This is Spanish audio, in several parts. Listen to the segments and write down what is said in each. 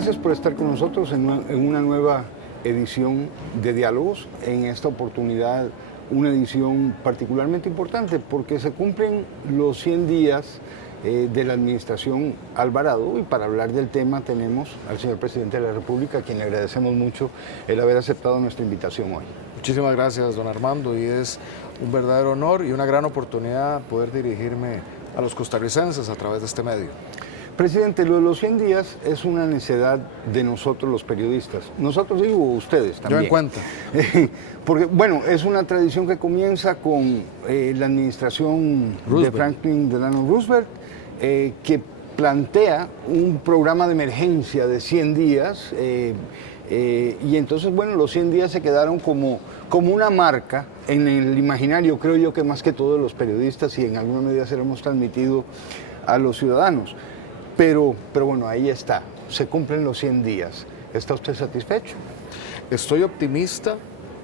Gracias por estar con nosotros en una nueva edición de Diálogos. En esta oportunidad, una edición particularmente importante porque se cumplen los 100 días de la administración Alvarado, y para hablar del tema tenemos al señor presidente de la República, a quien le agradecemos mucho el haber aceptado nuestra invitación hoy. Muchísimas gracias, don Armando, y es un verdadero honor y una gran oportunidad poder dirigirme a los costarricenses a través de este medio. Presidente, lo de los 100 días es una necedad de nosotros los periodistas. Nosotros digo ustedes también. Yo en cuenta. Porque, bueno, es una tradición que comienza con la administración de Franklin Delano Roosevelt, que plantea un programa de emergencia de 100 días, y entonces, bueno, los 100 días se quedaron como una marca en el imaginario, creo yo, que más que todos los periodistas, y en alguna medida se lo hemos transmitido a los ciudadanos. Pero bueno, ahí está, se cumplen los 100 días. ¿Está usted satisfecho? Estoy optimista,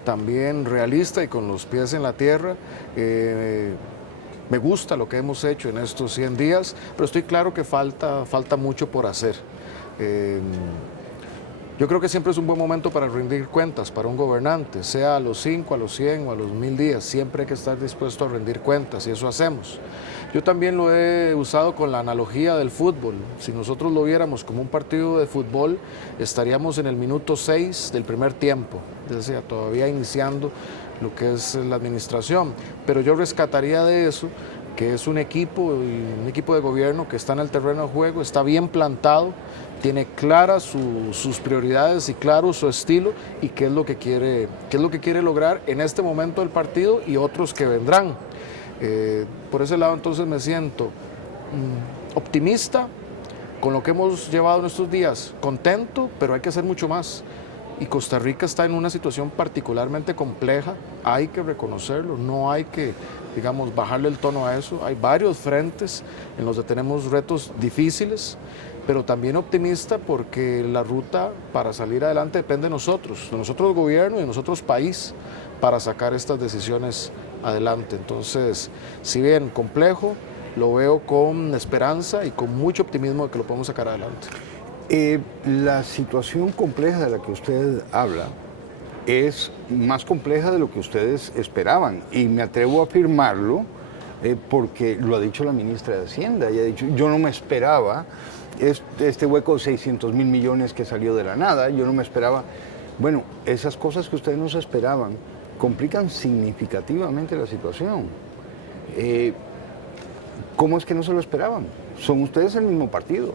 también realista y con los pies en la tierra. Me gusta lo que hemos hecho en estos 100 días, pero estoy claro que falta mucho por hacer. Yo creo que siempre es un buen momento para rendir cuentas para un gobernante, sea a los 5, a los 100 o a los 1000 días. Siempre hay que estar dispuesto a rendir cuentas y eso hacemos. Yo también lo he usado con la analogía del fútbol. Si nosotros lo viéramos como un partido de fútbol, estaríamos en el minuto 6 del primer tiempo, es decir, todavía iniciando lo que es la administración. Pero yo rescataría de eso que es un equipo de gobierno que está en el terreno de juego, está bien plantado, tiene claras sus prioridades y claro su estilo y qué es lo que quiere lograr en este momento del partido y otros que vendrán. Por ese lado entonces me siento optimista con lo que hemos llevado en estos días, contento, pero hay que hacer mucho más. Y Costa Rica está en una situación particularmente compleja, hay que reconocerlo, no hay que, digamos, bajarle el tono a eso. Hay varios frentes en los que tenemos retos difíciles, pero también optimista porque la ruta para salir adelante depende de nosotros gobierno y de nosotros país, para sacar estas decisiones adelante. Entonces, si bien complejo, lo veo con esperanza y con mucho optimismo de que lo podemos sacar adelante. La situación compleja de la que usted habla es más compleja de lo que ustedes esperaban, y me atrevo a afirmarlo porque lo ha dicho la ministra de Hacienda. Ella ha dicho, yo no me esperaba este hueco de 600,000 millones que salió de la nada, yo no me esperaba. Bueno, esas cosas que ustedes no se esperaban complican significativamente la situación. ¿Cómo es que no se lo esperaban? Son ustedes el mismo partido.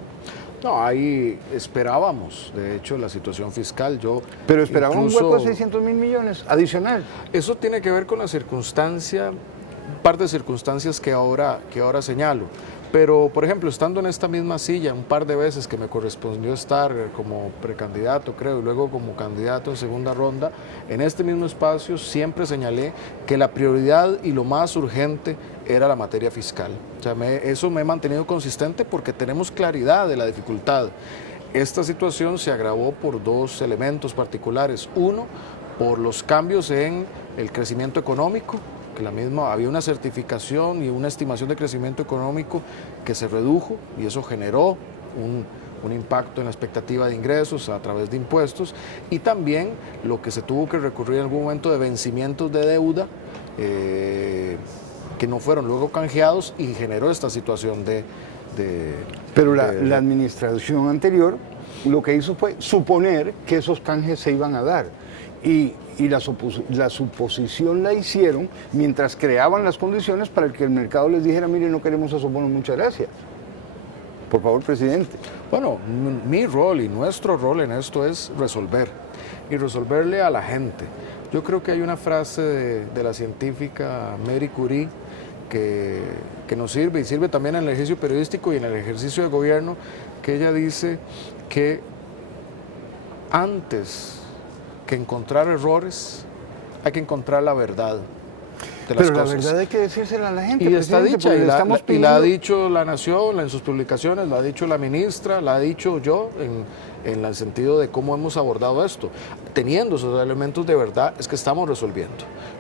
No, ahí esperábamos, de hecho, la situación fiscal. Pero esperaban un hueco de 600,000 millones adicional. Eso tiene que ver con la circunstancia, un par de circunstancias que ahora señalo. Pero, por ejemplo, estando en esta misma silla un par de veces que me correspondió estar como precandidato, creo, y luego como candidato en segunda ronda, en este mismo espacio siempre señalé que la prioridad y lo más urgente era la materia fiscal. O sea, eso me he mantenido consistente porque tenemos claridad de la dificultad. Esta situación se agravó por dos elementos particulares. Uno, por los cambios en el crecimiento económico, que había una certificación y una estimación de crecimiento económico que se redujo, y eso generó un impacto en la expectativa de ingresos a través de impuestos, y también lo que se tuvo que recurrir en algún momento de vencimientos de deuda que no fueron luego canjeados, y generó esta situación Pero la administración anterior lo que hizo fue suponer que esos canjes se iban a dar, y la suposición la hicieron mientras creaban las condiciones para que el mercado les dijera, mire, no queremos esos bonos, muchas gracias. Por favor, presidente. Bueno, mi rol y nuestro rol en esto es resolver, y resolverle a la gente. Yo creo que hay una frase de la científica Marie Curie que nos sirve, y sirve también en el ejercicio periodístico y en el ejercicio de gobierno, que ella dice que antes que encontrar errores, hay que encontrar la verdad. de las Pero cosas. la verdad hay que decírsela a la gente, Y está presidente, dicha, porque y le la, estamos y la ha pidiendo- dicho La Nación en sus publicaciones, la ha dicho la ministra, la ha dicho yo en el sentido de cómo hemos abordado esto. Teniendo esos elementos de verdad es que estamos resolviendo.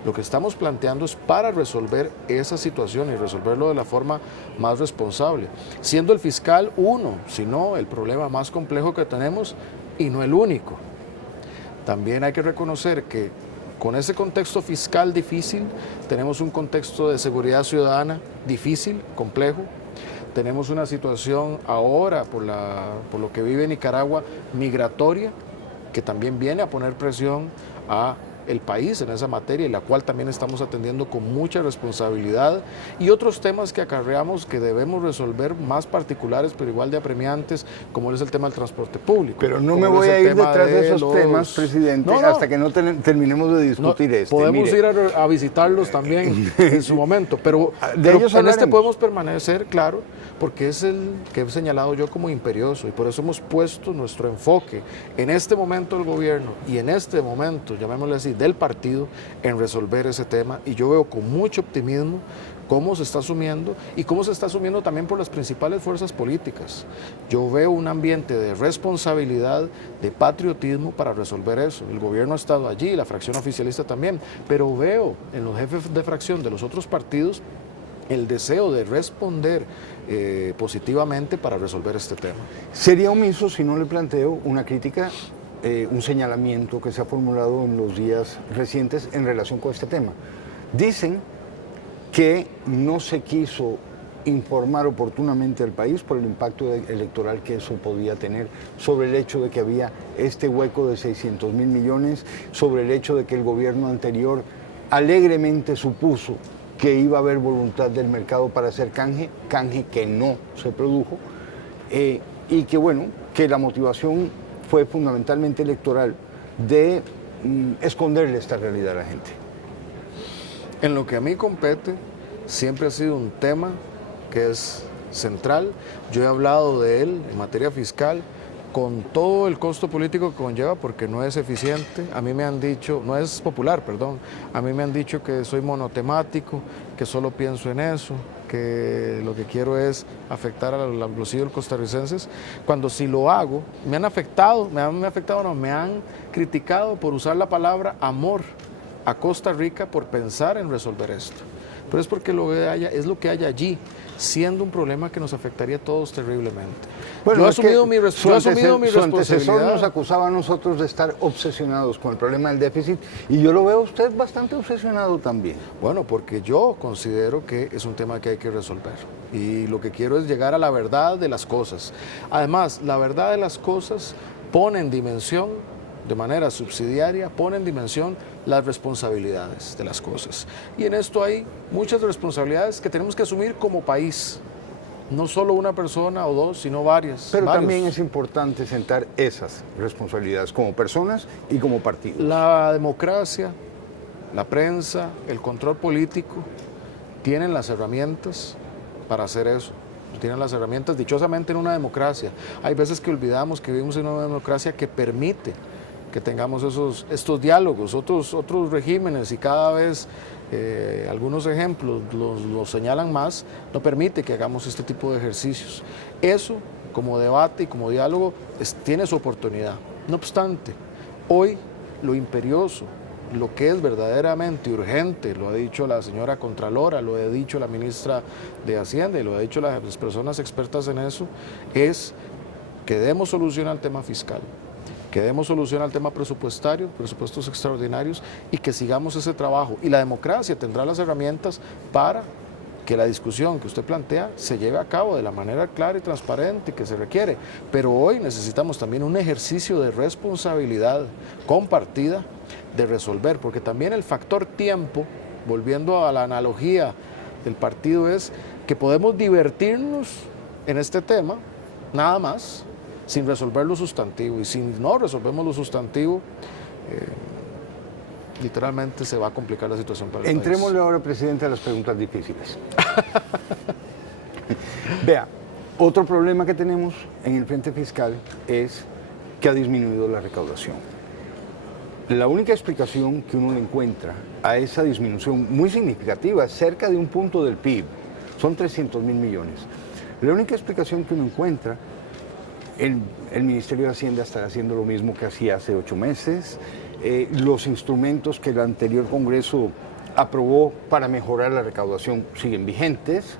Lo que estamos planteando es para resolver esa situación y resolverlo de la forma más responsable. Siendo el fiscal uno, sino el problema más complejo que tenemos y no el único. También hay que reconocer que con ese contexto fiscal difícil, tenemos un contexto de seguridad ciudadana difícil, complejo. Tenemos una situación ahora, por lo que vive Nicaragua, migratoria, que también viene a poner presión a el país en esa materia y la cual también estamos atendiendo con mucha responsabilidad, y otros temas que acarreamos que debemos resolver más particulares pero igual de apremiantes, como es el tema del transporte público. Pero no como me voy es a el ir tema detrás de de esos los- temas, presidente, No, no. hasta que no terminemos de discutir este. Podemos Mire, ir a visitarlos también en su momento, pero, De pero ellos en este hablaremos. podemos permanecer, claro, porque es el que he señalado yo como imperioso, y por eso hemos puesto nuestro enfoque en este momento del gobierno y en este momento, llamémosle así, del partido, en resolver ese tema. Y yo veo con mucho optimismo cómo se está asumiendo y cómo se está asumiendo también por las principales fuerzas políticas. Yo veo un ambiente de responsabilidad, de patriotismo para resolver eso. El gobierno ha estado allí, la fracción oficialista también, pero veo en los jefes de fracción de los otros partidos el deseo de responder positivamente para resolver este tema. sería omiso si no le planteo una crítica, un señalamiento que se ha formulado en los días recientes en relación con este tema. Dicen que no se quiso informar oportunamente al país por el impacto electoral que eso podía tener, sobre el hecho de que había este hueco de 600 mil millones, sobre el hecho de que el gobierno anterior alegremente supuso que iba a haber voluntad del mercado para hacer canje que no se produjo, y que bueno, que la motivación fue fundamentalmente electoral de esconderle esta realidad a la gente. En lo que a mí compete, siempre ha sido un tema que es central. Yo he hablado de él en materia fiscal, con todo el costo político que conlleva, porque no es eficiente. A mí me han dicho, no es popular, perdón, a mí me han dicho que soy monotemático, que solo pienso en eso, que lo que quiero es afectar a los bolsillos costarricenses, cuando si lo hago, me han criticado por usar la palabra amor a Costa Rica por pensar en resolver esto. Pero es porque es lo que hay allí, siendo un problema que nos afectaría a todos terriblemente. Bueno, yo he es que asumido mi su antecesor responsabilidad. nos acusaba a nosotros de estar obsesionados con el problema del déficit, y yo lo veo a usted bastante obsesionado también. Bueno, porque yo considero que es un tema que hay que resolver. Y lo que quiero es llegar a la verdad de las cosas. Además, la verdad de las cosas pone en dimensión, de manera subsidiaria, pone en dimensión las responsabilidades de las cosas. Y en esto hay muchas responsabilidades que tenemos que asumir como país. No solo una persona o dos, sino varias. Pero varios. también es importante sentar esas responsabilidades como personas y como partidos. La democracia, la prensa, el control político tienen las herramientas para hacer eso. Tienen las herramientas, dichosamente, en una democracia. Hay veces que olvidamos que vivimos en una democracia que permite que tengamos estos diálogos, otros regímenes, y cada vez algunos ejemplos los señalan más, no permite que hagamos este tipo de ejercicios. Eso, como debate y como diálogo, tiene su oportunidad. No obstante, hoy lo imperioso, lo que es verdaderamente urgente, lo ha dicho la señora Contralora, lo ha dicho la ministra de Hacienda y lo ha dicho las personas expertas en eso, es que demos solución al tema fiscal, que demos solución al tema presupuestario, presupuestos extraordinarios, y que sigamos ese trabajo. Y la democracia tendrá las herramientas para que la discusión que usted plantea se lleve a cabo de la manera clara y transparente que se requiere. Pero hoy necesitamos también un ejercicio de responsabilidad compartida de resolver, porque también el factor tiempo, volviendo a la analogía del partido, es que podemos divertirnos en este tema, nada más, sin resolver lo sustantivo. Y si no resolvemos lo sustantivo, literalmente se va a complicar la situación para el país. Entrémosle ahora, presidente, a las preguntas difíciles. Vea, otro problema que tenemos en el frente fiscal es que ha disminuido la recaudación. La única explicación que uno le encuentra a esa disminución muy significativa, cerca de un punto del PIB, son 300.000 millones. La única explicación que uno encuentra, el Ministerio de Hacienda está haciendo lo mismo que hacía hace 8 meses, los instrumentos que el anterior Congreso aprobó para mejorar la recaudación siguen vigentes,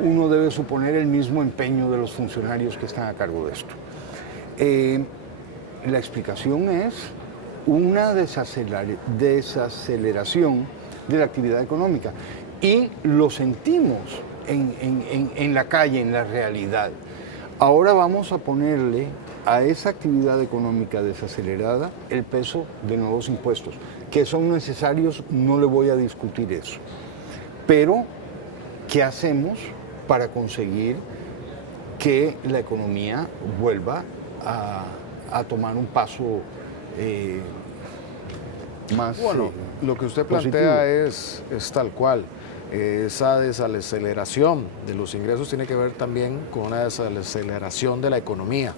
uno debe suponer el mismo empeño de los funcionarios que están a cargo de esto. La explicación es una desaceleración de la actividad económica y lo sentimos en la calle, en la realidad. Ahora vamos a ponerle a esa actividad económica desacelerada el peso de nuevos impuestos, que son necesarios, no le voy a discutir eso. Pero, ¿qué hacemos para conseguir que la economía vuelva a tomar un paso más bueno, lo que usted plantea es tal cual. Esa desaceleración de los ingresos tiene que ver también con una desaceleración de la economía.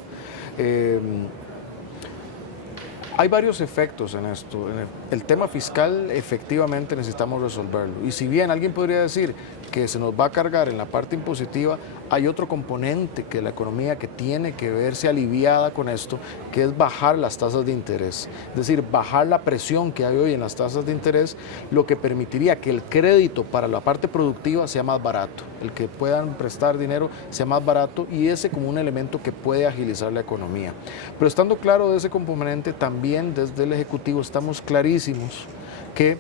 Hay varios efectos en esto. El tema fiscal efectivamente necesitamos resolverlo. Y si bien alguien podría decir que se nos va a cargar en la parte impositiva, hay otro componente que la economía que tiene que verse aliviada con esto, que es bajar las tasas de interés. Es decir, bajar la presión que hay hoy en las tasas de interés, lo que permitiría que el crédito para la parte productiva sea más barato, el que puedan prestar dinero sea más barato y ese como un elemento que puede agilizar la economía. Pero estando claro de ese componente, también desde el Ejecutivo estamos clarísimos que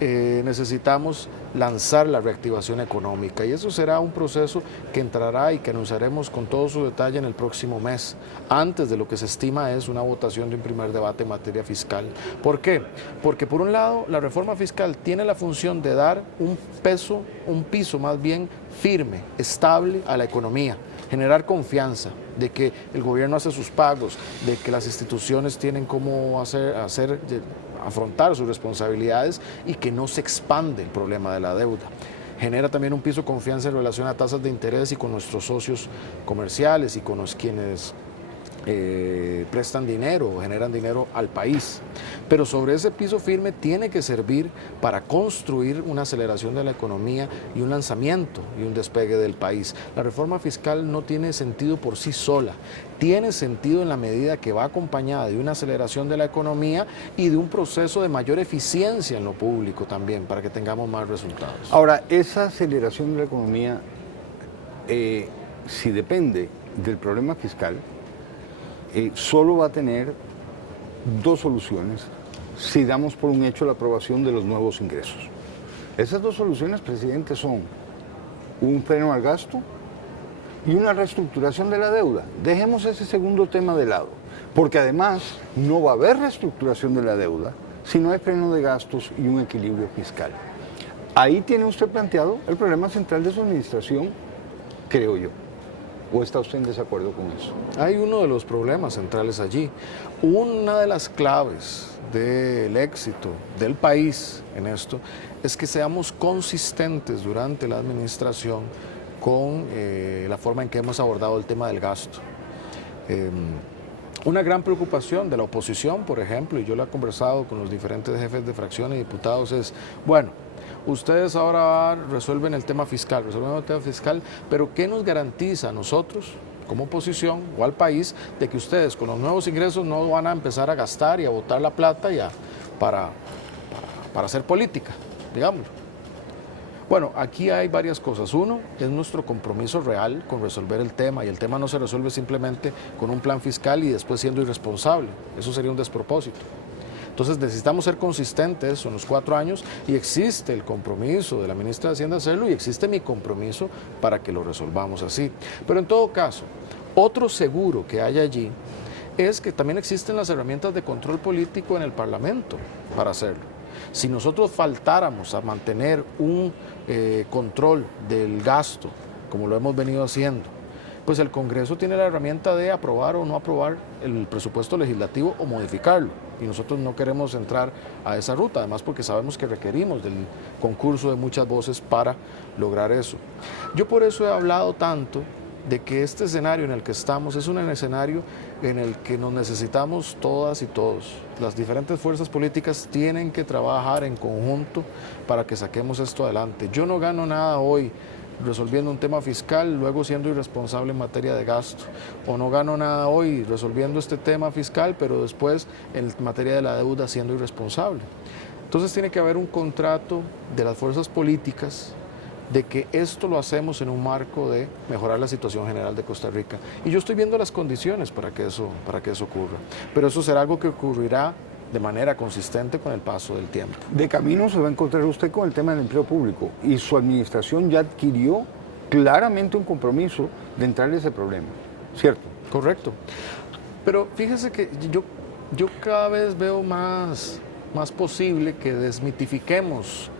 necesitamos lanzar la reactivación económica y eso será un proceso que entrará y que anunciaremos con todo su detalle en el próximo mes, antes de lo que se estima es una votación de un primer debate en materia fiscal. ¿Por qué? Porque por un lado la reforma fiscal tiene la función de dar un piso más bien firme, estable a la economía, generar confianza de que el gobierno hace sus pagos, de que las instituciones tienen cómo afrontar sus responsabilidades y que no se expande el problema de la deuda. Genera también un piso de confianza en relación a tasas de interés y con nuestros socios comerciales y con los quienes prestan dinero o generan dinero al país. Pero sobre ese piso firme tiene que servir para construir una aceleración de la economía y un lanzamiento y un despegue del país. La reforma fiscal no tiene sentido por sí sola, tiene sentido en la medida que va acompañada de una aceleración de la economía y de un proceso de mayor eficiencia en lo público también, para que tengamos más resultados. Ahora, esa aceleración de la economía, si depende del problema fiscal, solo va a tener dos soluciones si damos por un hecho la aprobación de los nuevos ingresos. Esas dos soluciones, presidente, son un freno al gasto y una reestructuración de la deuda. Dejemos ese segundo tema de lado, porque además no va a haber reestructuración de la deuda si no hay freno de gastos y un equilibrio fiscal. Ahí tiene usted planteado el problema central de su administración, creo yo. ¿O está usted en desacuerdo con eso? Hay uno de los problemas centrales allí. Una de las claves del éxito del país en esto es que seamos consistentes durante la administración con la forma en que hemos abordado el tema del gasto. Una gran preocupación de la oposición, por ejemplo, y yo lo he conversado con los diferentes jefes de fracción y diputados, es, bueno, ustedes ahora resuelven el tema fiscal, pero ¿qué nos garantiza a nosotros, como oposición o al país, de que ustedes con los nuevos ingresos no van a empezar a gastar y a botar la plata para hacer política, digámoslo? Bueno, aquí hay varias cosas. Uno, es nuestro compromiso real con resolver el tema, y el tema no se resuelve simplemente con un plan fiscal y después siendo irresponsable. Eso sería un despropósito. Entonces necesitamos ser consistentes en los 4 años y existe el compromiso de la ministra de Hacienda hacerlo y existe mi compromiso para que lo resolvamos así. Pero en todo caso, otro seguro que hay allí es que también existen las herramientas de control político en el Parlamento para hacerlo. Si nosotros faltáramos a mantener un control del gasto, como lo hemos venido haciendo, pues el Congreso tiene la herramienta de aprobar o no aprobar el presupuesto legislativo o modificarlo. Y nosotros no queremos entrar a esa ruta, además porque sabemos que requerimos del concurso de muchas voces para lograr eso. Yo por eso he hablado tanto de que este escenario en el que estamos es un escenario en el que nos necesitamos todas y todos. Las diferentes fuerzas políticas tienen que trabajar en conjunto para que saquemos esto adelante. Yo no gano nada hoy resolviendo un tema fiscal, luego siendo irresponsable en materia de gasto, o no gano nada hoy resolviendo este tema fiscal, pero después en materia de la deuda siendo irresponsable. Entonces tiene que haber un contrato de las fuerzas políticas de que esto lo hacemos en un marco de mejorar la situación general de Costa Rica. Y yo estoy viendo las condiciones para que eso ocurra, pero eso será algo que ocurrirá de manera consistente con el paso del tiempo. De camino se va a encontrar usted con el tema del empleo público y su administración ya adquirió claramente un compromiso de entrarle a ese problema, ¿cierto? Correcto. Pero fíjese que yo cada vez veo más posible que desmitifiquemos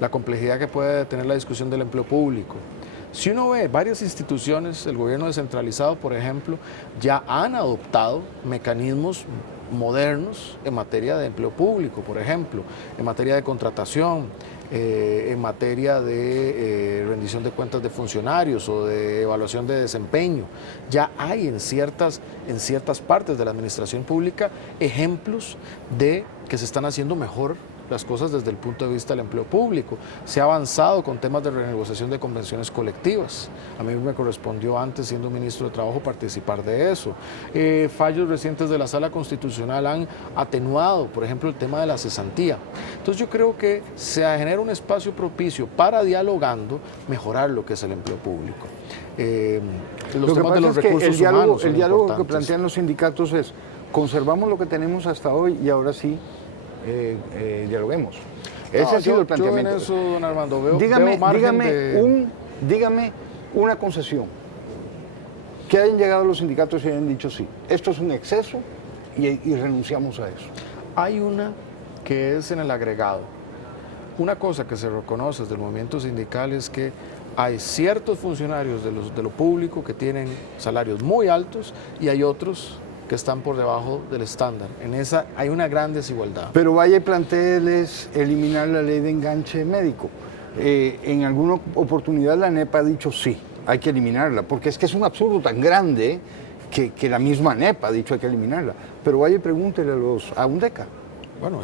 la complejidad que puede tener la discusión del empleo público. Si uno ve varias instituciones, el gobierno descentralizado, por ejemplo, ya han adoptado mecanismos modernos en materia de empleo público, por ejemplo, en materia de contratación, en materia de rendición de cuentas de funcionarios o de evaluación de desempeño. Ya hay en ciertas partes de la administración pública ejemplos de que se están haciendo mejor las cosas desde el punto de vista del empleo público. Se ha avanzado con temas de renegociación de convenciones colectivas. A mí me correspondió antes, siendo ministro de Trabajo, participar de eso. Fallos recientes de la Sala Constitucional han atenuado, por ejemplo, el tema de la cesantía. Entonces yo creo que se genera un espacio propicio para, dialogando, mejorar lo que es el empleo público. Los temas de los recursos humanos. El diálogo que plantean los sindicatos es: conservamos lo que tenemos hasta hoy y ahora sí dialoguemos. Ese ha sido el planteamiento. Yo en eso, don Armando, veo dígame una concesión que hayan llegado los sindicatos y hayan dicho sí, esto es un exceso y renunciamos a eso. Hay una que es en el agregado. Una cosa que se reconoce desde el movimiento sindical es que hay ciertos funcionarios de lo público que tienen salarios muy altos y hay otros que están por debajo del estándar. En esa hay una gran desigualdad. Pero vaya y plantéeles eliminar la ley de enganche médico. En alguna oportunidad la ANEP ha dicho sí, hay que eliminarla, porque es que es un absurdo tan grande que la misma ANEP ha dicho hay que eliminarla. Pero vaya y pregúntele a UNDECA. Bueno,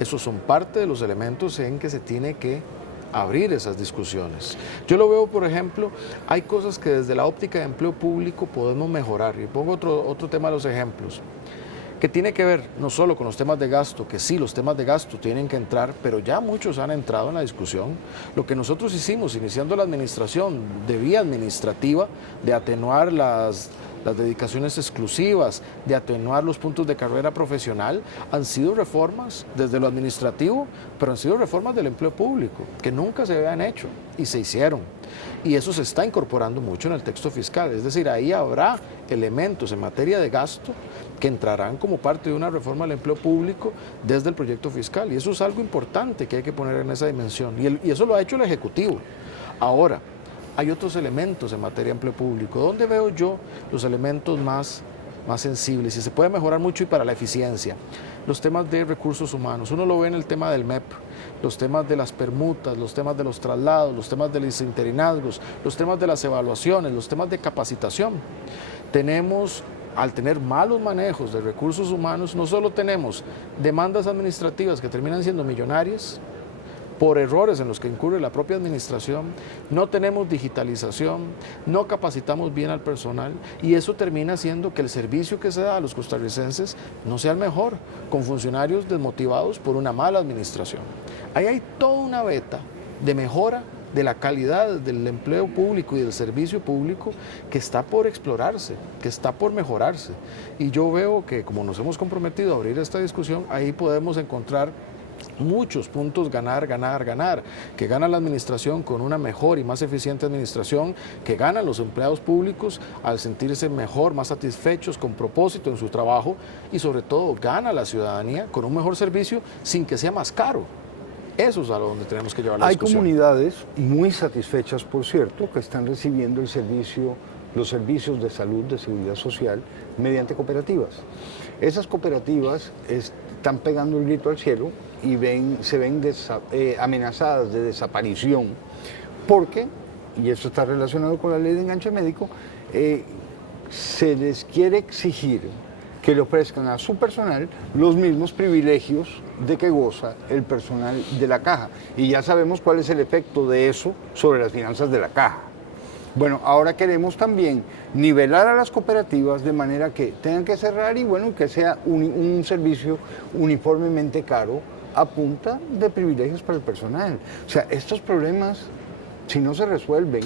esos son parte de los elementos en que se tiene que abrir esas discusiones. Yo lo veo, por ejemplo, hay cosas que desde la óptica de empleo público podemos mejorar. Y pongo otro tema a los ejemplos, que tiene que ver no solo con los temas de gasto, que sí, los temas de gasto tienen que entrar, pero ya muchos han entrado en la discusión. Lo que nosotros hicimos, iniciando la administración de vía administrativa, de atenuar las dedicaciones exclusivas, de atenuar los puntos de carrera profesional, han sido reformas desde lo administrativo, pero han sido reformas del empleo público, que nunca se habían hecho y se hicieron. Y eso se está incorporando mucho en el texto fiscal, es decir, ahí habrá elementos en materia de gasto que entrarán como parte de una reforma del empleo público desde el proyecto fiscal. Y eso es algo importante que hay que poner en esa dimensión. Y eso lo ha hecho el Ejecutivo. Ahora, hay otros elementos en materia de empleo público. ¿Dónde veo yo los elementos más sensibles? Y se puede mejorar mucho y para la eficiencia. Los temas de recursos humanos. Uno lo ve en el tema del MEP, los temas de las permutas, los temas de los traslados, los temas de los interinazgos, los temas de las evaluaciones, los temas de capacitación. Al tener malos manejos de recursos humanos, no solo tenemos demandas administrativas que terminan siendo millonarias, por errores en los que incurre la propia administración, no tenemos digitalización, no capacitamos bien al personal y eso termina haciendo que el servicio que se da a los costarricenses no sea el mejor, con funcionarios desmotivados por una mala administración. Ahí hay toda una veta de mejora de la calidad del empleo público y del servicio público que está por explorarse, que está por mejorarse. Y yo veo que como nos hemos comprometido a abrir esta discusión, ahí podemos encontrar muchos puntos ganar, que gana la administración con una mejor y más eficiente administración, que ganan los empleados públicos al sentirse mejor, más satisfechos, con propósito en su trabajo y sobre todo gana la ciudadanía con un mejor servicio sin que sea más caro. Eso es a donde tenemos que llevar la discusión. Hay comunidades muy satisfechas, por cierto, que están recibiendo los servicios de salud, de seguridad social, mediante cooperativas. Esas cooperativas están pegando el grito al cielo y se ven amenazadas de desaparición porque y esto está relacionado con la ley de enganche médico, se les quiere exigir que le ofrezcan a su personal los mismos privilegios de que goza el personal de la caja. Y ya sabemos cuál es el efecto de eso sobre las finanzas de la caja. Bueno, ahora queremos también nivelar a las cooperativas de manera que tengan que cerrar y bueno, que sea un servicio uniformemente caro a punta de privilegios para el personal. O sea, estos problemas, si no se resuelven,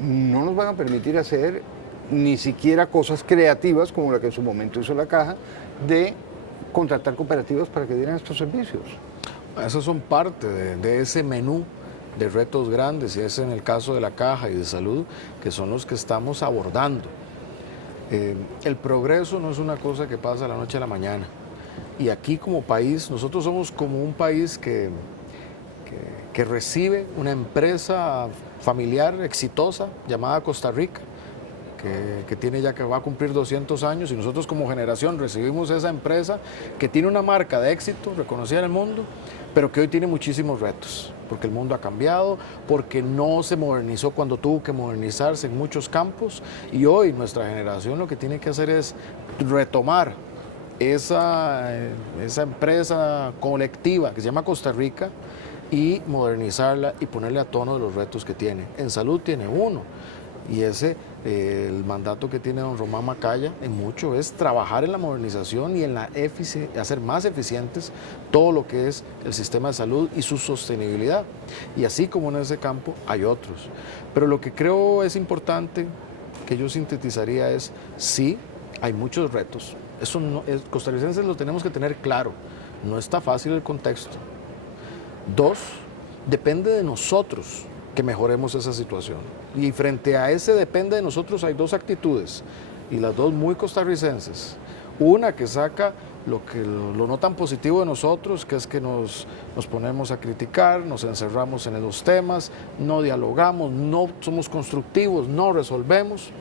no nos van a permitir hacer ni siquiera cosas creativas como la que en su momento hizo la caja de contratar cooperativas para que dieran estos servicios. Esos son parte de ese menú de retos grandes, y es en el caso de la caja y de salud, que son los que estamos abordando. El progreso no es una cosa que pasa de la noche a la mañana, y aquí como país, nosotros somos como un país que recibe una empresa familiar exitosa llamada Costa Rica, que va a cumplir 200 años, y nosotros como generación recibimos esa empresa que tiene una marca de éxito reconocida en el mundo, pero que hoy tiene muchísimos retos, porque el mundo ha cambiado, porque no se modernizó cuando tuvo que modernizarse en muchos campos, y hoy nuestra generación lo que tiene que hacer es retomar esa empresa colectiva que se llama Costa Rica y modernizarla y ponerle a tono de los retos que tiene. En salud tiene uno, y el mandato que tiene don Román Macaya en mucho es trabajar en la modernización y en hacer más eficientes todo lo que es el sistema de salud y su sostenibilidad. Y así como en ese campo hay otros. Pero lo que creo es importante, que yo sintetizaría, es sí, hay muchos retos. Eso costarricenses lo tenemos que tener claro. No está fácil el contexto. 2, depende de nosotros que mejoremos esa situación. Y frente a ese depende de nosotros hay 2 actitudes, y las 2 muy costarricenses. Una que saca lo no tan positivo de nosotros, que es que nos ponemos a criticar, nos encerramos en los temas, no dialogamos, no somos constructivos, no resolvemos.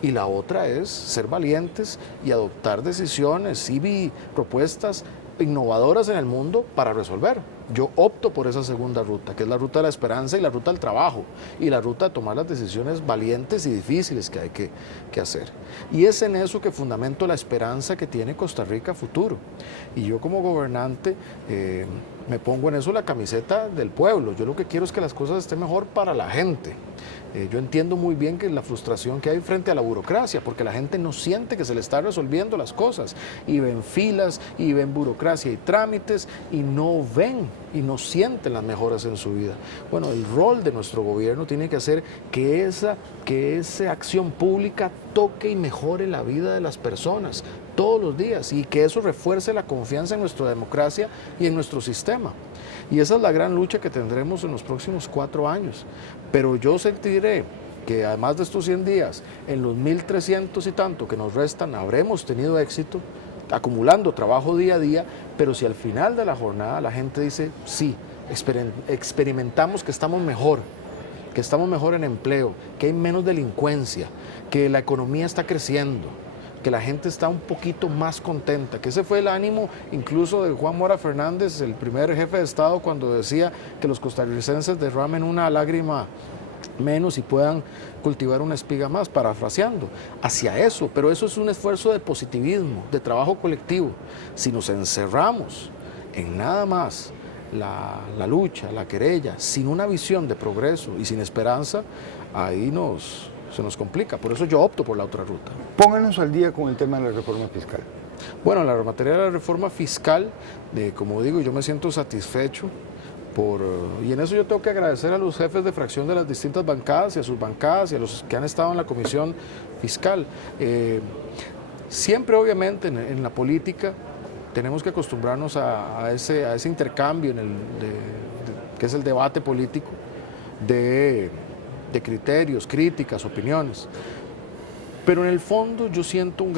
Y la otra es ser valientes y adoptar decisiones y propuestas innovadoras en el mundo para resolver. Yo opto por esa segunda ruta, que es la ruta de la esperanza y la ruta del trabajo, y la ruta de tomar las decisiones valientes y difíciles que hay que hacer. Y es en eso que fundamento la esperanza que tiene Costa Rica a futuro. Y yo como gobernante me pongo en eso la camiseta del pueblo. Yo lo que quiero es que las cosas estén mejor para la gente. Yo entiendo muy bien que la frustración que hay frente a la burocracia, porque la gente no siente que se le está resolviendo las cosas, y ven filas, y ven burocracia y trámites, y no ven y no sienten las mejoras en su vida. Bueno, el rol de nuestro gobierno tiene que hacer que esa acción pública toque y mejore la vida de las personas todos los días, y que eso refuerce la confianza en nuestra democracia y en nuestro sistema. Y esa es la gran lucha que tendremos en los próximos 4 años. Pero yo sentiré que además de estos 100 días, en los 1.300 y tanto que nos restan, habremos tenido éxito, acumulando trabajo día a día, pero si al final de la jornada la gente dice, sí, experimentamos que estamos mejor en empleo, que hay menos delincuencia, que la economía está creciendo, que la gente está un poquito más contenta, que ese fue el ánimo incluso de Juan Mora Fernández, el primer jefe de Estado, cuando decía que los costarricenses derramen una lágrima menos y puedan cultivar una espiga más, parafraseando, hacia eso. Pero eso es un esfuerzo de positivismo, de trabajo colectivo. Si nos encerramos en nada más la lucha, la querella, sin una visión de progreso y sin esperanza, ahí se nos complica. Por eso yo opto por la otra ruta. Pónganos al día con el tema de la reforma fiscal. Bueno, en la materia de la reforma fiscal, como digo, yo me siento satisfecho y en eso yo tengo que agradecer a los jefes de fracción de las distintas bancadas y a sus bancadas y a los que han estado en la comisión fiscal. Siempre, obviamente, en la política tenemos que acostumbrarnos a ese intercambio que es el debate político de criterios, críticas, opiniones. Pero en el fondo yo siento un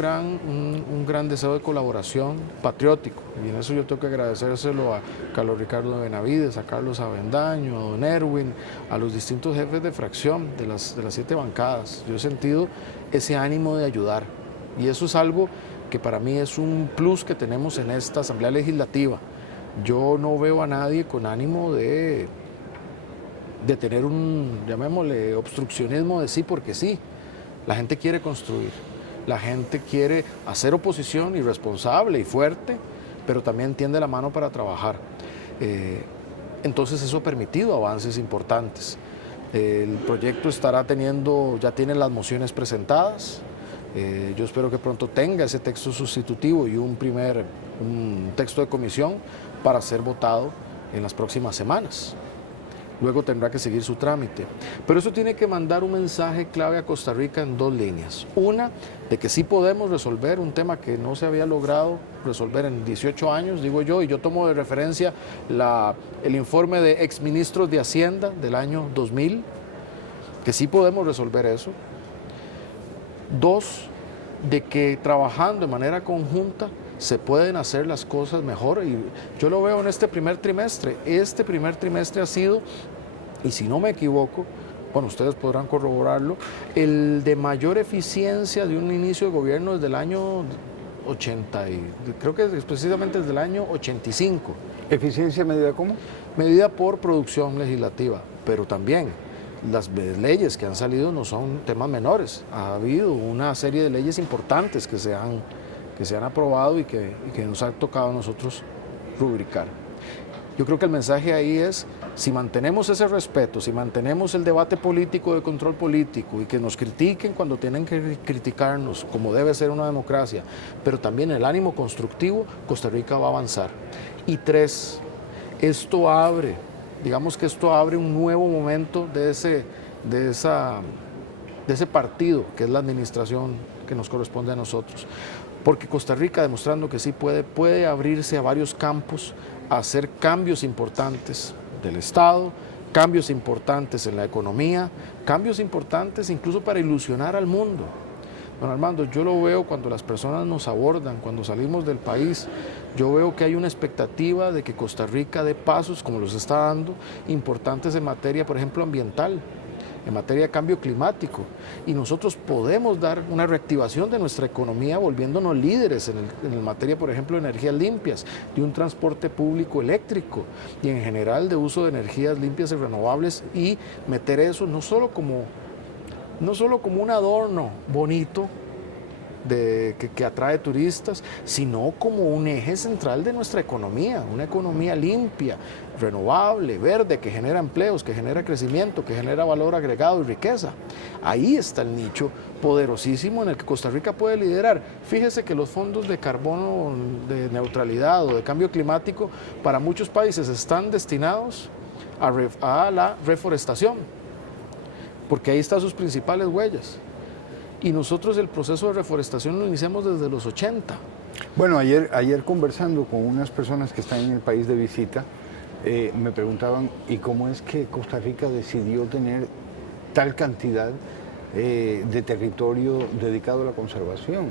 gran deseo de colaboración patriótico, y en eso yo tengo que agradecérselo a Carlos Ricardo Benavides, a Carlos Avendaño, a don Erwin, a los distintos jefes de fracción de las 7 bancadas. Yo he sentido ese ánimo de ayudar, y eso es algo que para mí es un plus que tenemos en esta Asamblea Legislativa. Yo no veo a nadie con ánimo de de tener un, llamémosle, obstruccionismo de sí porque sí. La gente quiere construir, la gente quiere hacer oposición irresponsable y fuerte, pero también tiende la mano para trabajar. Entonces eso ha permitido avances importantes. El proyecto ya tiene las mociones presentadas. Yo espero que pronto tenga ese texto sustitutivo y un texto de comisión para ser votado en las próximas semanas. Luego tendrá que seguir su trámite. Pero eso tiene que mandar un mensaje clave a Costa Rica en 2 líneas. Una, de que sí podemos resolver un tema que no se había logrado resolver en 18 años, digo yo, y yo tomo de referencia el informe de exministros de Hacienda del año 2000, que sí podemos resolver eso. 2, de que trabajando de manera conjunta se pueden hacer las cosas mejor, y yo lo veo en este primer trimestre. Este primer trimestre ha sido, y si no me equivoco, bueno, ustedes podrán corroborarlo, el de mayor eficiencia de un inicio de gobierno desde el año 80, creo que precisamente desde el año 85. ¿Eficiencia medida cómo? Medida por producción legislativa, pero también las leyes que han salido no son temas menores. Ha habido una serie de leyes importantes que se han aprobado y que nos ha tocado a nosotros rubricar. Yo creo que el mensaje ahí es, si mantenemos ese respeto, si mantenemos el debate político de control político y que nos critiquen cuando tienen que criticarnos, como debe ser una democracia, pero también el ánimo constructivo, Costa Rica va a avanzar. Y 3, esto abre un nuevo momento de ese partido que es la administración que nos corresponde a nosotros. Porque Costa Rica, demostrando que sí puede abrirse a varios campos, a hacer cambios importantes del Estado, cambios importantes en la economía, cambios importantes incluso para ilusionar al mundo. Don Armando, yo lo veo cuando las personas nos abordan, cuando salimos del país, yo veo que hay una expectativa de que Costa Rica dé pasos, como los está dando, importantes en materia, por ejemplo, ambiental, en materia de cambio climático, y nosotros podemos dar una reactivación de nuestra economía volviéndonos líderes en materia, por ejemplo, de energías limpias, de un transporte público eléctrico y en general de uso de energías limpias y renovables, y meter eso no solo como un adorno bonito que atrae turistas, sino como un eje central de nuestra economía, una economía limpia, renovable, verde, que genera empleos, que genera crecimiento, que genera valor agregado y riqueza. Ahí está el nicho poderosísimo en el que Costa Rica puede liderar. Fíjese que los fondos de carbono, de neutralidad o de cambio climático, para muchos países están destinados a la reforestación, porque ahí están sus principales huellas. Y nosotros el proceso de reforestación lo iniciamos desde los 80. Bueno, ayer conversando con unas personas que están en el país de visita, me preguntaban, ¿y cómo es que Costa Rica decidió tener tal cantidad de territorio dedicado a la conservación?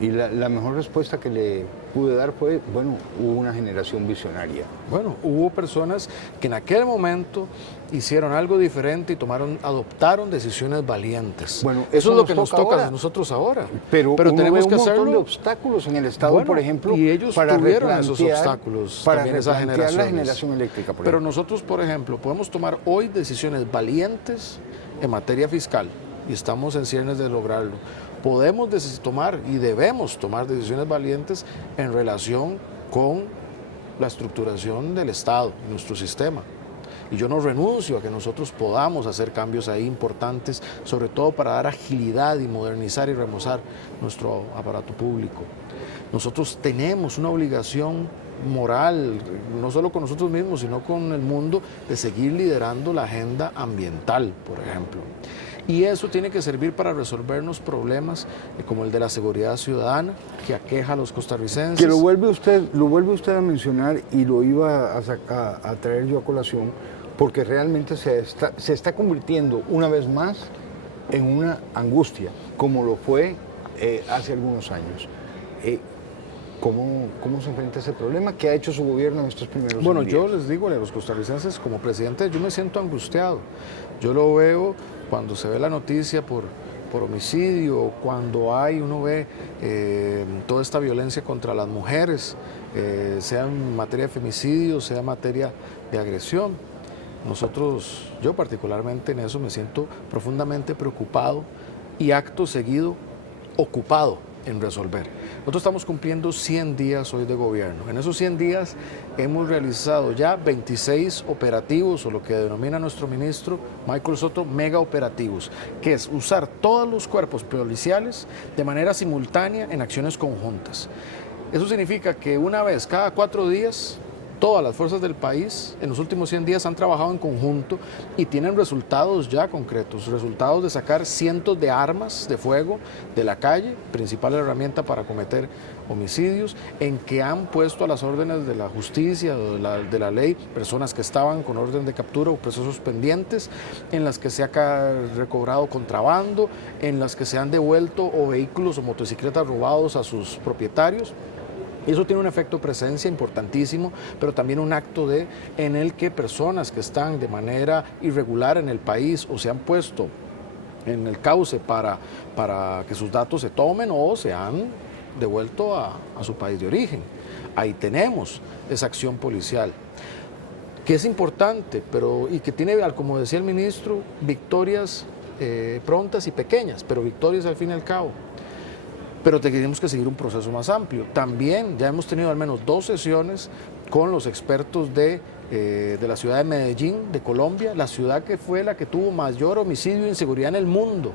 Y la mejor respuesta que le pude dar fue, bueno, hubo una generación visionaria. Bueno, hubo personas que en aquel momento hicieron algo diferente y adoptaron decisiones valientes. Bueno, eso es lo que nos toca a nosotros ahora. Pero tenemos que hacerlo. Un montón de obstáculos en el Estado, por ejemplo, y ellos tuvieron esos obstáculos para replantear la generación eléctrica. Pero nosotros, por ejemplo, podemos tomar hoy decisiones valientes en materia fiscal y estamos en ciernes de lograrlo. Podemos tomar y debemos tomar decisiones valientes en relación con la estructuración del Estado, nuestro sistema. Y yo no renuncio a que nosotros podamos hacer cambios ahí importantes, sobre todo para dar agilidad y modernizar y remozar nuestro aparato público. Nosotros tenemos una obligación moral, no solo con nosotros mismos, sino con el mundo, de seguir liderando la agenda ambiental, por ejemplo. Y eso tiene que servir para resolvernos problemas como el de la seguridad ciudadana, que aqueja a los costarricenses. Que lo vuelve usted a mencionar, y lo iba a traer yo a colación, porque realmente se está convirtiendo una vez más en una angustia, como lo fue hace algunos años. ¿Cómo se enfrenta ese problema? ¿Qué ha hecho su gobierno en estos primeros Bueno, días? yo les digo a los costarricenses, como presidente, yo me siento angustiado. Yo lo veo cuando se ve la noticia por homicidio, cuando uno ve toda esta violencia contra las mujeres, sea en materia de femicidio, sea en materia de agresión. yo particularmente en eso me siento profundamente preocupado y acto seguido ocupado en resolver. Nosotros estamos cumpliendo 100 días hoy de gobierno. En esos 100 días hemos realizado ya 26 operativos, o lo que denomina nuestro ministro Michael Soto, mega operativos, que es usar todos los cuerpos policiales de manera simultánea en acciones conjuntas. Eso significa que una vez cada 4 días, todas las fuerzas del país en los últimos 100 días han trabajado en conjunto y tienen resultados ya concretos, resultados de sacar cientos de armas de fuego de la calle, principal herramienta para cometer homicidios, en que han puesto a las órdenes de la justicia o de la ley personas que estaban con orden de captura o procesos pendientes, en las que se ha recobrado contrabando, en las que se han devuelto o vehículos o motocicletas robados a sus propietarios. Eso tiene un efecto presencia importantísimo, pero también un acto en el que personas que están de manera irregular en el país o se han puesto en el cauce para que sus datos se tomen o se han devuelto a su país de origen. Ahí tenemos esa acción policial, que es importante, y que tiene, como decía el ministro, victorias prontas y pequeñas, pero victorias al fin y al cabo. Pero tenemos que seguir un proceso más amplio. También ya hemos tenido al menos 2 sesiones con los expertos de la ciudad de Medellín, de Colombia, la ciudad que fue la que tuvo mayor homicidio e inseguridad en el mundo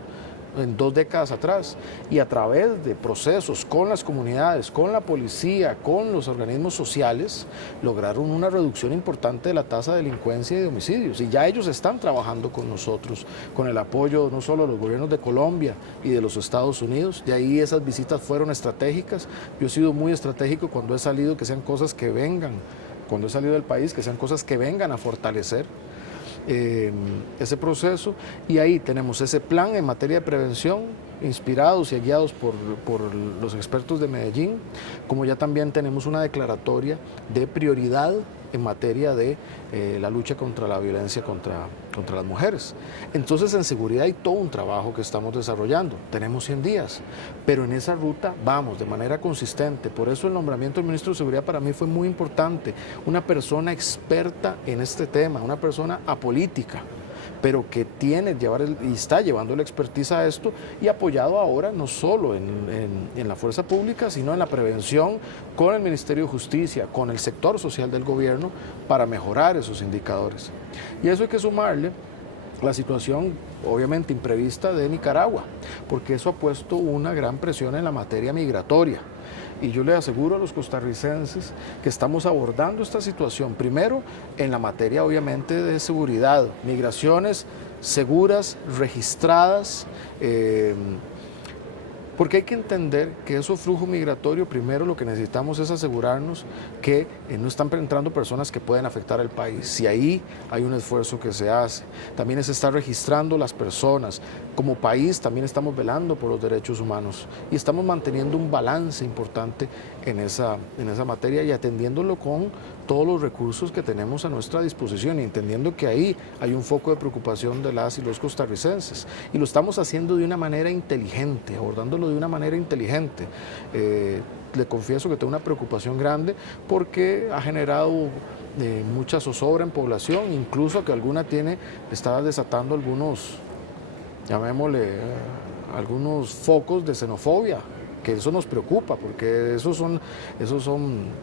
en 2 décadas atrás, y a través de procesos con las comunidades, con la policía, con los organismos sociales, lograron una reducción importante de la tasa de delincuencia y de homicidios, y ya ellos están trabajando con nosotros, con el apoyo no solo de los gobiernos de Colombia y de los Estados Unidos. De ahí esas visitas fueron estratégicas. Yo he sido muy estratégico cuando he salido, que sean cosas que vengan, cuando he salido del país, que sean cosas que vengan a fortalecer ese proceso, y ahí tenemos ese plan en materia de prevención, inspirados y guiados por los expertos de Medellín, como ya también tenemos una declaratoria de prioridad en materia de la lucha contra la violencia contra las mujeres. Entonces, en seguridad hay todo un trabajo que estamos desarrollando. Tenemos 100 días, pero en esa ruta vamos de manera consistente. Por eso el nombramiento del ministro de Seguridad para mí fue muy importante. Una persona experta en este tema, una persona apolítica, pero que y está llevando la expertiza a esto, y apoyado ahora no solo en la fuerza pública, sino en la prevención con el Ministerio de Justicia, con el sector social del gobierno, para mejorar esos indicadores. Y eso hay que sumarle la situación obviamente imprevista de Nicaragua, porque eso ha puesto una gran presión en la materia migratoria. Y yo le aseguro a los costarricenses que estamos abordando esta situación, primero en la materia obviamente de seguridad, migraciones seguras, registradas, porque hay que entender que esos flujos migratorios, primero lo que necesitamos es asegurarnos que no están entrando personas que pueden afectar al país. Si ahí hay un esfuerzo que se hace, también se está registrando las personas. Como país también estamos velando por los derechos humanos y estamos manteniendo un balance importante en esa materia y atendiéndolo con todos los recursos que tenemos a nuestra disposición y entendiendo que ahí hay un foco de preocupación de las y los costarricenses. Y lo estamos haciendo de una manera inteligente, abordándolo de una manera inteligente. Le confieso que tengo una preocupación grande porque ha generado mucha zozobra en población, incluso que alguna está desatando algunos, llamémosle, algunos focos de xenofobia, que eso nos preocupa, porque esos son,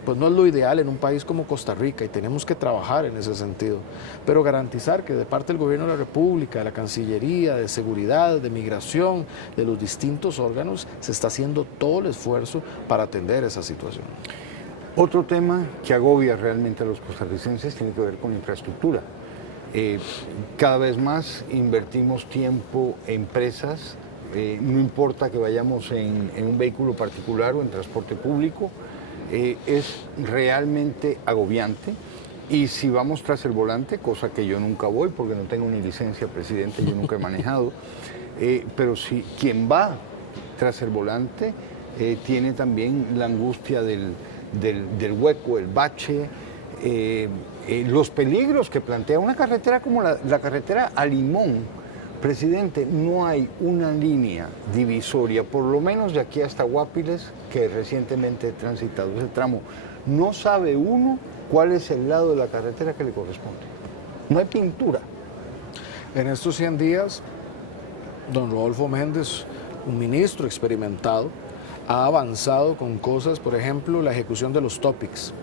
pues no es lo ideal en un país como Costa Rica y tenemos que trabajar en ese sentido, pero garantizar que de parte del Gobierno de la República, de la Cancillería, de Seguridad, de Migración, de los distintos órganos, se está haciendo todo el esfuerzo para atender esa situación. Otro tema que agobia realmente a los costarricenses tiene que ver con infraestructura. Cada vez más invertimos tiempo en empresas, no importa que vayamos en un vehículo particular o en transporte público, es realmente agobiante. Y si vamos tras el volante, cosa que yo nunca voy porque no tengo ni licencia, presidente, yo nunca he manejado, pero si quien va tras el volante tiene también la angustia del hueco, el bache, los peligros que plantea una carretera como la carretera a Limón. Presidente, no hay una línea divisoria, por lo menos de aquí hasta Guapiles, que recientemente he transitado ese tramo. No sabe uno cuál es el lado de la carretera que le corresponde. No hay pintura. En estos 100 días, don Rodolfo Méndez, un ministro experimentado, ha avanzado con cosas, por ejemplo, la ejecución de los topics,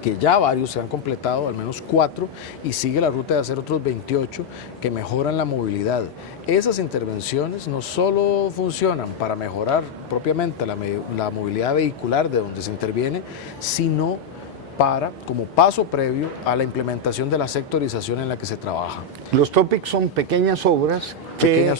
que ya varios se han completado, al menos 4, y sigue la ruta de hacer otros 28 que mejoran la movilidad. Esas intervenciones no solo funcionan para mejorar propiamente la movilidad vehicular de donde se interviene, sino como paso previo a la implementación de la sectorización en la que se trabaja. Los topics son pequeñas obras que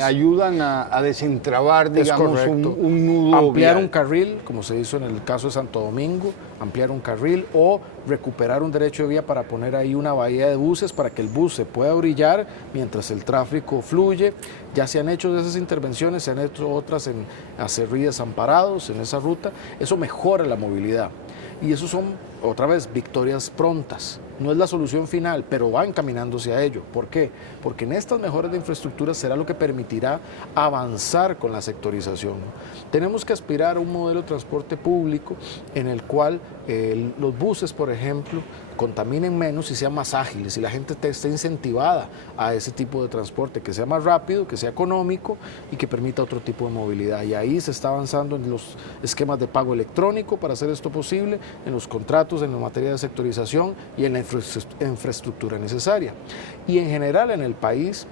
ayudan a desentrabar, digamos, un nudo ampliar vial. Un carril, como se hizo en el caso de Santo Domingo, ampliar un carril o recuperar un derecho de vía para poner ahí una bahía de buses para que el bus se pueda orillar mientras el tráfico fluye. Ya se han hecho esas intervenciones, se han hecho otras en acerríes amparados en esa ruta. Eso mejora la movilidad. Y eso son, otra vez, victorias prontas. No es la solución final, pero va encaminándose a ello. ¿Por qué? Porque en estas mejoras de infraestructura será lo que permitirá avanzar con la sectorización. Tenemos que aspirar a un modelo de transporte público en el cual los buses, por ejemplo, contaminen menos y sean más ágiles y la gente esté incentivada a ese tipo de transporte, que sea más rápido, que sea económico y que permita otro tipo de movilidad. Y ahí se está avanzando en los esquemas de pago electrónico para hacer esto posible, en los contratos, en la materia de sectorización y en la infraestructura necesaria. Y en general en el país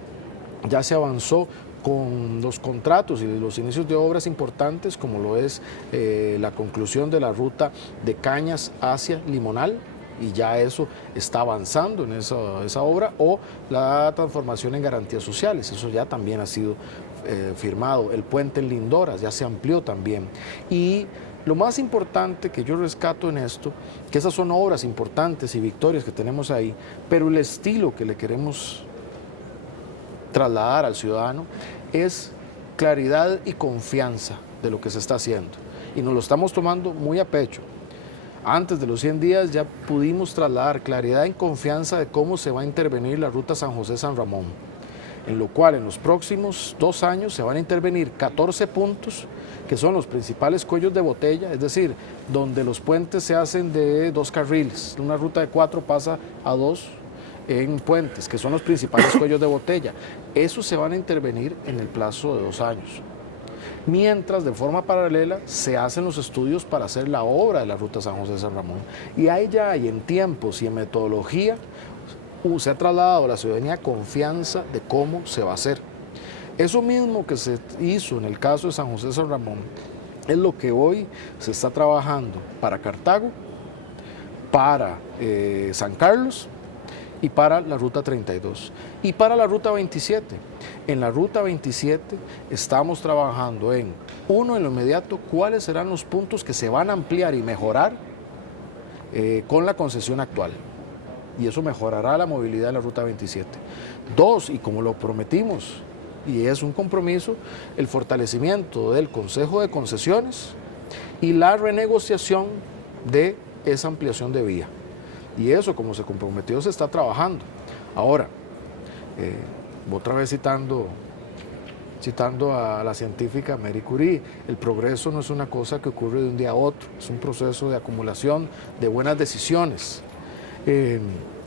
ya se avanzó con los contratos y los inicios de obras importantes, como lo es la conclusión de la ruta de Cañas hacia Limonal, y ya eso está avanzando en esa obra, o la transformación en garantías sociales, eso ya también ha sido firmado. El puente en Lindoras ya se amplió también. Y lo más importante que yo rescato en esto, que esas son obras importantes y victorias que tenemos ahí, pero el estilo que le queremos trasladar al ciudadano es claridad y confianza de lo que se está haciendo. Y nos lo estamos tomando muy a pecho. Antes de los 100 días ya pudimos trasladar claridad y confianza de cómo se va a intervenir la ruta San José-San Ramón, en lo cual en los próximos 2 años se van a intervenir 14 puntos que son los principales cuellos de botella, es decir, donde los puentes se hacen de 2 carriles, una ruta de 4 pasa a 2 en puentes, que son los principales cuellos de botella. Esos se van a intervenir en el plazo de 2 años. Mientras, de forma paralela, se hacen los estudios para hacer la obra de la ruta San José-San Ramón. Y ahí ya hay en tiempos y en metodología, se ha trasladado a la ciudadanía confianza de cómo se va a hacer. Eso mismo que se hizo en el caso de San José-San Ramón es lo que hoy se está trabajando para Cartago, para San Carlos y para la ruta 32 y para la ruta 27. En la ruta 27 estamos trabajando en lo inmediato, cuáles serán los puntos que se van a ampliar y mejorar con la concesión actual. Y eso mejorará la movilidad de la ruta 27. 2, y como lo prometimos, y es un compromiso, el fortalecimiento del Consejo de Concesiones y la renegociación de esa ampliación de vía. Y eso, como se comprometió, se está trabajando. Ahora, otra vez citando a la científica Marie Curie, el progreso no es una cosa que ocurre de un día a otro, es un proceso de acumulación de buenas decisiones.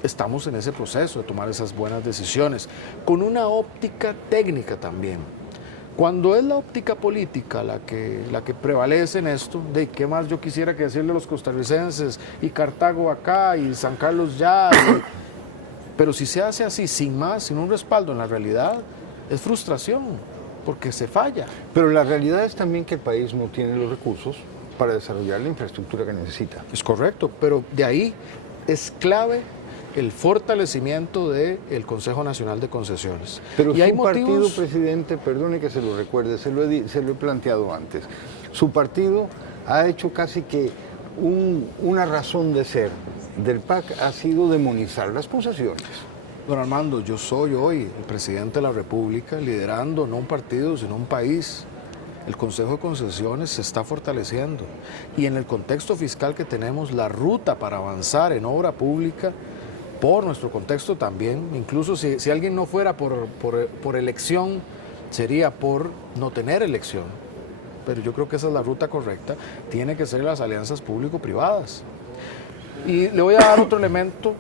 Estamos en ese proceso de tomar esas buenas decisiones, con una óptica técnica también. Cuando es la óptica política la que prevalece en esto, de qué más yo quisiera que decirle a los costarricenses, y Cartago acá, y San Carlos ya, pero si se hace así, sin más, sin un respaldo en la realidad, es frustración, porque se falla. Pero la realidad es también que el país no tiene los recursos para desarrollar la infraestructura que necesita. Es correcto, pero de ahí es clave el fortalecimiento del Consejo Nacional de Concesiones. Pero y su partido, presidente, perdone que se lo recuerde, se lo he planteado antes, su partido ha hecho casi que una razón de ser del PAC ha sido demonizar las concesiones. Don Armando, yo soy hoy el presidente de la República, liderando no un partido, sino un país. El Consejo de Concesiones se está fortaleciendo y en el contexto fiscal que tenemos, la ruta para avanzar en obra pública, por nuestro contexto también, incluso si alguien no fuera por elección, sería por no tener elección. Pero yo creo que esa es la ruta correcta, tiene que ser las alianzas público-privadas. Y le voy a dar otro elemento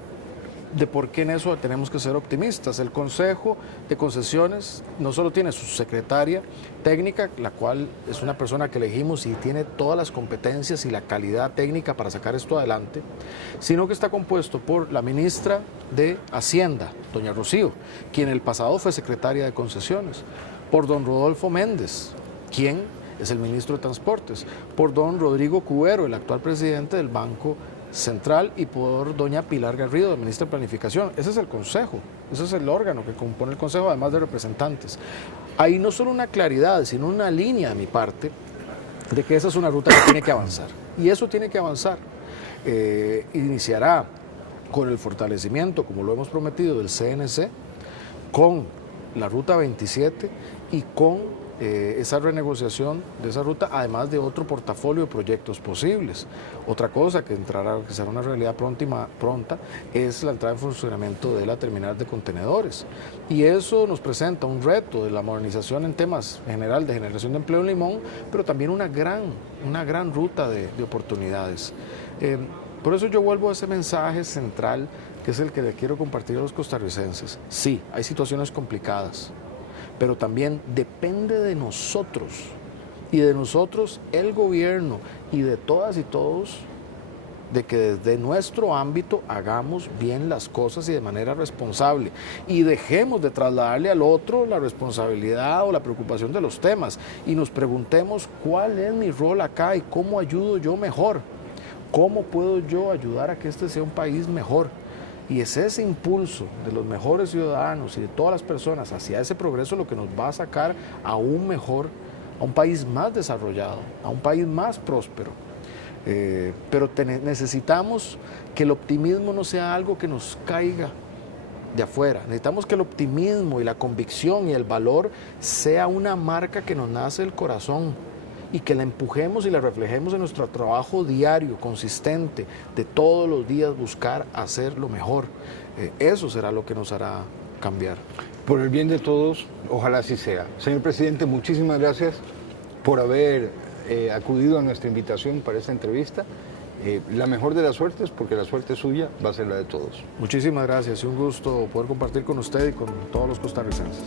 de por qué en eso tenemos que ser optimistas. El Consejo de Concesiones no solo tiene su secretaria técnica, la cual es una persona que elegimos y tiene todas las competencias y la calidad técnica para sacar esto adelante, sino que está compuesto por la ministra de Hacienda, doña Rocío, quien el pasado fue secretaria de Concesiones, por don Rodolfo Méndez, quien es el ministro de Transportes, por don Rodrigo Cubero, el actual presidente del Banco Central, y por doña Pilar Garrido, la ministra de Planificación. Ese es el Consejo, ese es el órgano que compone el Consejo, además de representantes. Hay no solo una claridad, sino una línea de mi parte de que esa es una ruta que tiene que avanzar. Y eso tiene que avanzar. Iniciará con el fortalecimiento, como lo hemos prometido, del CNC, con la Ruta 27 y con esa renegociación de esa ruta, además de otro portafolio de proyectos posibles. Otra cosa que será una realidad pronta, es la entrada en funcionamiento de la terminal de contenedores. Y eso nos presenta un reto de la modernización en temas en general de generación de empleo en Limón, pero también una gran ruta de oportunidades. Por eso yo vuelvo a ese mensaje central, que es el que le quiero compartir a los costarricenses. Sí, hay situaciones complicadas, pero también depende de nosotros y de nosotros el gobierno y de todas y todos, de que desde nuestro ámbito hagamos bien las cosas y de manera responsable y dejemos de trasladarle al otro la responsabilidad o la preocupación de los temas y nos preguntemos cuál es mi rol acá y cómo ayudo yo mejor, cómo puedo yo ayudar a que este sea un país mejor. Y es ese impulso de los mejores ciudadanos y de todas las personas hacia ese progreso lo que nos va a sacar aún mejor, a un país más desarrollado, a un país más próspero. Pero necesitamos que el optimismo no sea algo que nos caiga de afuera. Necesitamos que el optimismo y la convicción y el valor sea una marca que nos nace del corazón y que la empujemos y la reflejemos en nuestro trabajo diario, consistente, de todos los días buscar hacer lo mejor. Eso será lo que nos hará cambiar. Por el bien de todos, ojalá así sea. Señor presidente, muchísimas gracias por haber acudido a nuestra invitación para esta entrevista. La mejor de las suertes, porque la suerte suya va a ser la de todos. Muchísimas gracias y un gusto poder compartir con usted y con todos los costarricenses.